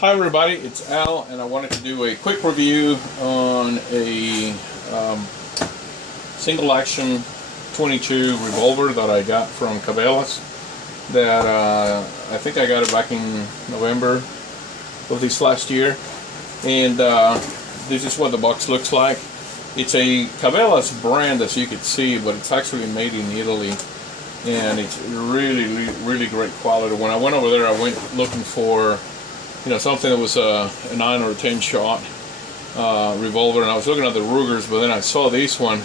Hi everybody, it's Al, and I wanted to do a quick review on a single action 22 revolver that I got from Cabela's. That I think I got it back in November of this last year, and this is what the box looks like. It's a Cabela's brand, as you can see, but it's actually made in Italy, and it's really great quality. When I went over there, I went looking for something that was a 9 or 10 shot revolver, and I was looking at the Rugers, but then I saw this one,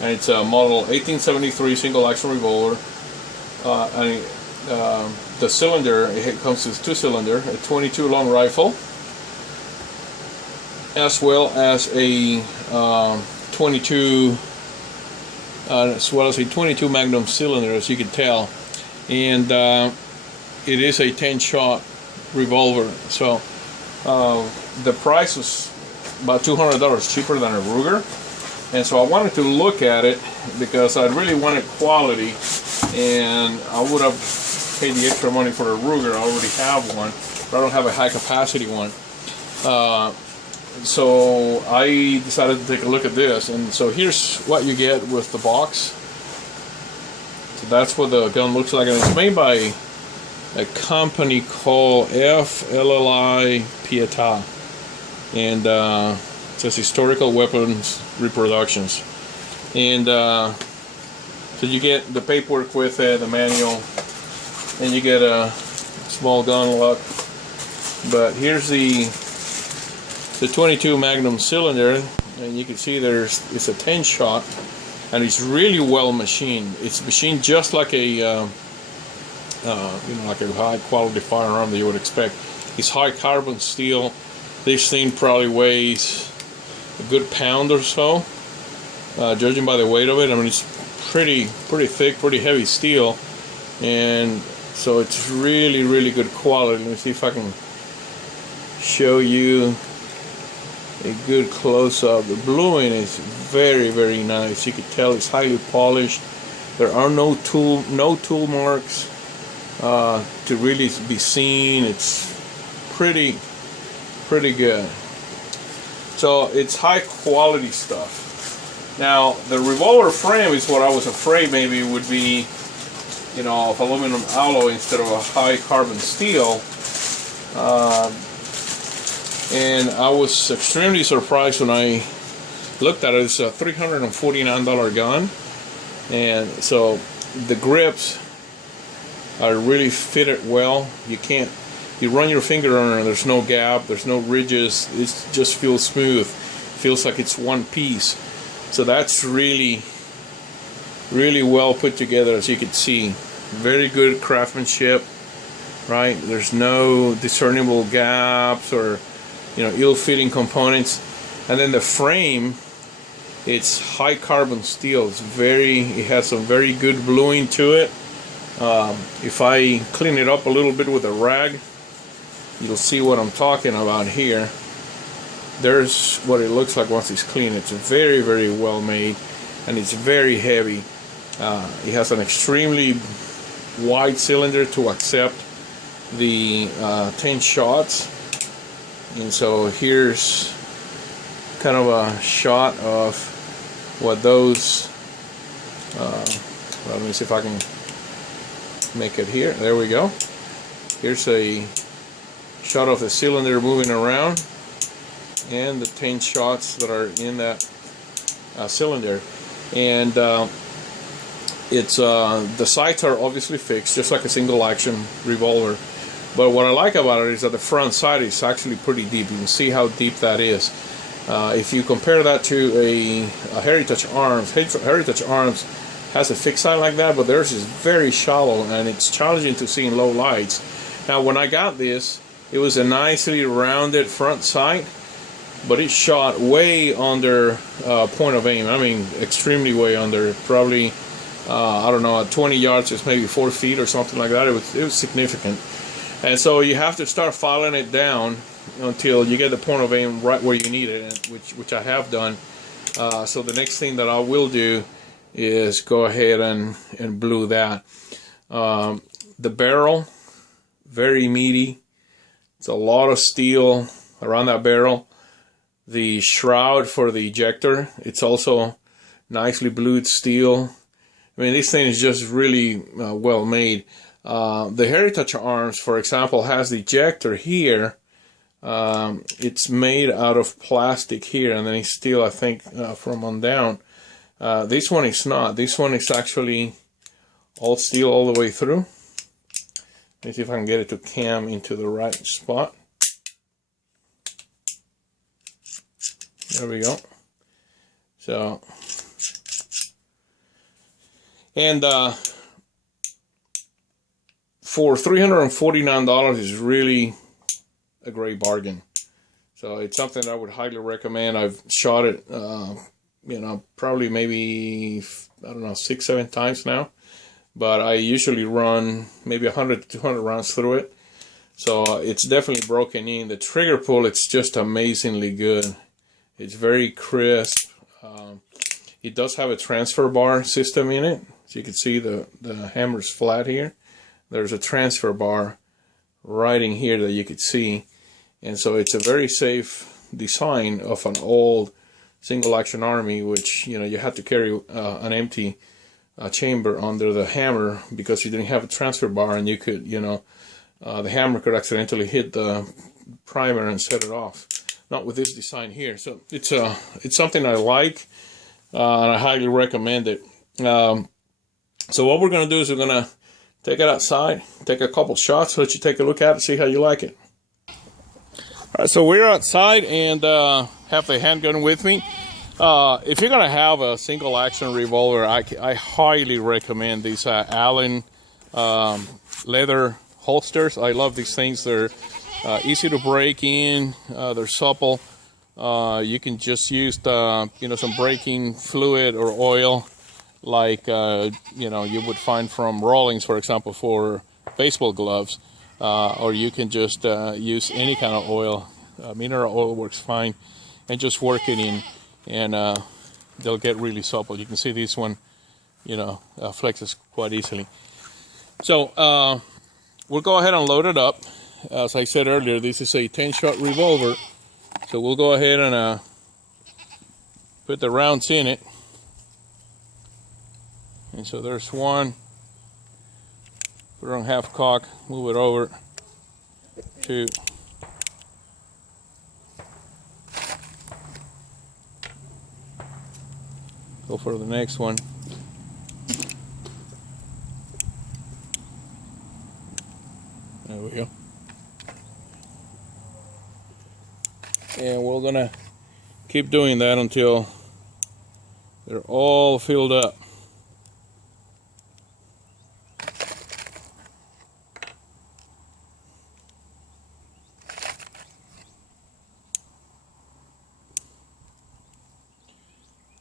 and it's a model 1873 single action revolver, and the cylinder, it comes with 2-cylinder, a 22 long rifle, as well as a 22 Magnum cylinder, as you can tell, and it is a 10 shot revolver. So the price was about $200 cheaper than a Ruger, and so I wanted to look at it because I really wanted quality, and I would have paid the extra money for a Ruger. I already have one, but I don't have a high capacity one. So I decided to take a look at this, and so here's what you get with the box. So that's what the gun looks like, and it's made by a company called FLLI Pietà, and it says Historical Weapons Reproductions. And so you get the paperwork with it, the manual, and you get a small gun lock. But here's the 22 Magnum cylinder, and you can see it's a 10 shot, and it's really well machined. It's machined just like a like a high quality firearm that you would expect. It's high carbon steel. This thing probably weighs a good pound or so, judging by the weight of it. I mean, it's pretty thick, pretty heavy steel, and so it's really good quality. Let me see if I can show you a good close-up. The bluing is very nice. You can tell it's highly polished. There are no tool marks to really be seen. It's pretty good. So it's high quality stuff. Now the revolver frame is what I was afraid maybe it would be, of aluminum alloy instead of a high carbon steel. And I was extremely surprised when I looked at it. It's a $349 gun, and so the grips are really fitted well. You run your finger on it, there's no gap, there's no ridges, it just feels smooth, feels like it's one piece. So that's really well put together, as you can see. Very good craftsmanship, right? There's no discernible gaps or ill-fitting components. And then the frame, it's high carbon steel. It has some very good bluing to it. If I clean it up a little bit with a rag, you'll see what I'm talking about here. There's what it looks like once it's clean. It's very well made, and it's very heavy. It has an extremely wide cylinder to accept the 10 shots. And so here's kind of a shot of what those well, let me see if I can make it here. There we go. Here's a shot of the cylinder moving around and the 10 shots that are in that cylinder. And it's the sights are obviously fixed, just like a single action revolver. But what I like about it is that the front sight is actually pretty deep. You can see how deep that is. If you compare that to a Heritage Arms has a fixed sight like that, but theirs is very shallow, and it's challenging to see in low lights. Now, when I got this, it was a nicely rounded front sight, but it shot way under point of aim. I mean, extremely way under. Probably, I don't know, at 20 yards, it's maybe 4 feet or something like that. It was significant. And so you have to start filing it down until you get the point of aim right where you need it, which I have done. So the next thing that I will do is go ahead and blue that. The barrel, very meaty, It's a lot of steel around that barrel. The shroud for the ejector, it's also nicely blued steel. I mean, this thing is just really well made. The Heritage Arms, for example, has the ejector here. It's made out of plastic here, and then it's steel, I think, from on down. This one is not. This one is actually all steel all the way through. Let me see if I can get it to cam into the right spot. There we go. So, and for $349 is really a great bargain. So it's something I would highly recommend. I've shot it, you know, probably maybe, I don't know, 6-7 times now. But I usually run maybe 100 to 200 rounds through it. So it's definitely broken in. The trigger pull, it's just amazingly good. It's very crisp. It does have a transfer bar system in it. So you can see the hammer's flat here. There's a transfer bar right in here that you could see. And so it's a very safe design of an old single action Army, which, you know, you had to carry an empty chamber under the hammer because you didn't have a transfer bar, and you could, you know, the hammer could accidentally hit the primer and set it off. Not with this design here. So it's something I like, and I highly recommend it. So what we're going to do is we're going to take it outside, take a couple shots, let you take a look at it, see how you like it. All right, so we're outside and have the handgun with me. If you're going to have a single action revolver, I highly recommend these Allen leather holsters. I love these things. They're easy to break in. They're supple. You can just use you know, some breaking fluid or oil, like you know, you would find from Rawlings, for example, for baseball gloves, or you can just use any kind of oil. Mineral oil works fine, and just work it in, and they'll get really supple. You can see this one, you know, flexes quite easily. So we'll go ahead and load it up. As I said earlier, this is a 10-shot revolver, so we'll go ahead and put the rounds in it. And so there's one. Put it on half cock, move it over. 2. Go for the next one. There we go. And we're gonna keep doing that until they're all filled up.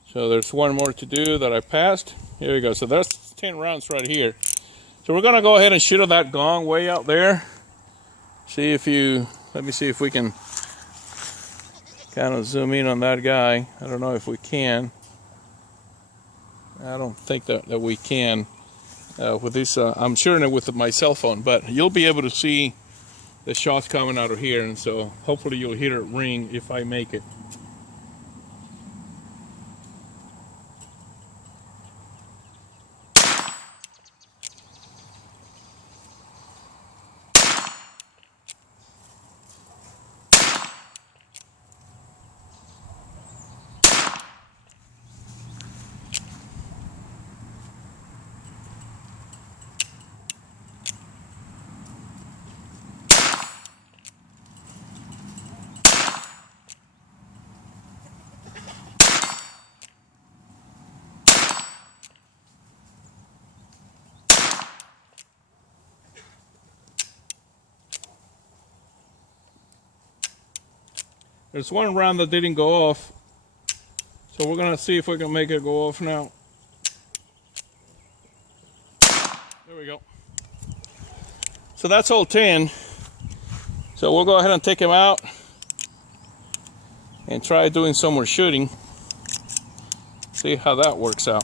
So there's one more to do that I passed. Here we go. So that's 10 rounds right here. So we're gonna go ahead and shoot that gong way out there. See if you, let me see if we can kind of zoom in on that guy. I don't know if we can. I don't think that we can with this. I'm shooting it with my cell phone, but you'll be able to see the shots coming out of here, and so hopefully you'll hear it ring if I make it. There's one round that didn't go off, so we're gonna see if we can make it go off now. There we go. So that's all 10. So we'll go ahead and take him out and try doing some more shooting. See how that works out.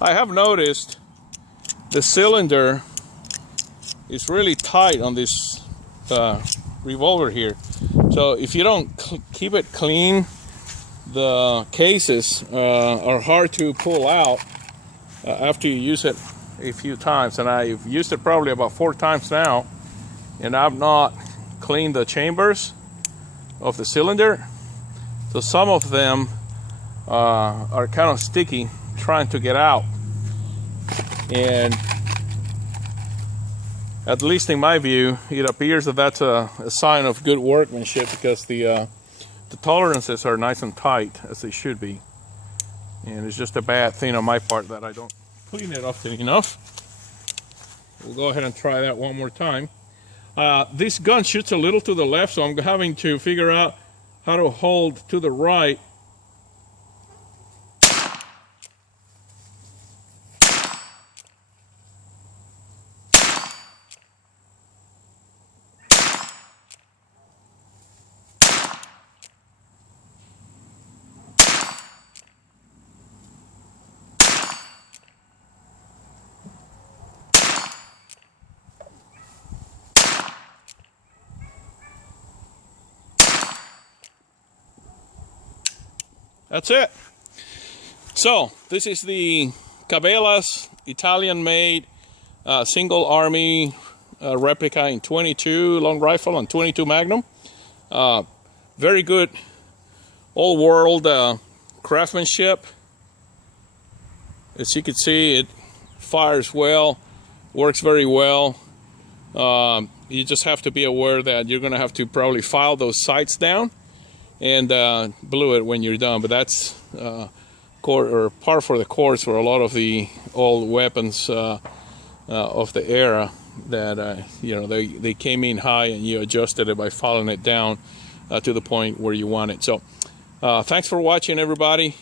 I have noticed the cylinder is really tight on this revolver here. So if you don't keep it clean, the cases are hard to pull out after you use it a few times. And I've used it probably about 4 times now, and I've not cleaned the chambers of the cylinder. So some of them are kind of sticky trying to get out. And at least in my view, it appears that that's a sign of good workmanship, because the tolerances are nice and tight, as they should be. And it's just a bad thing on my part that I don't clean it often enough. We'll go ahead and try that one more time. This gun shoots a little to the left, so I'm having to figure out how to hold to the right. That's it. So this is the Cabela's Italian-made single army replica in 22 long rifle and 22 Magnum. Very good old-world craftsmanship. As you can see, it fires well, works very well. You just have to be aware that you're going to have to probably file those sights down and blue it when you're done. But that's par for the course for a lot of the old weapons of the era, that you know, they came in high and you adjusted it by filing it down to the point where you want it. So thanks for watching, everybody.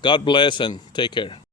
God bless and take care.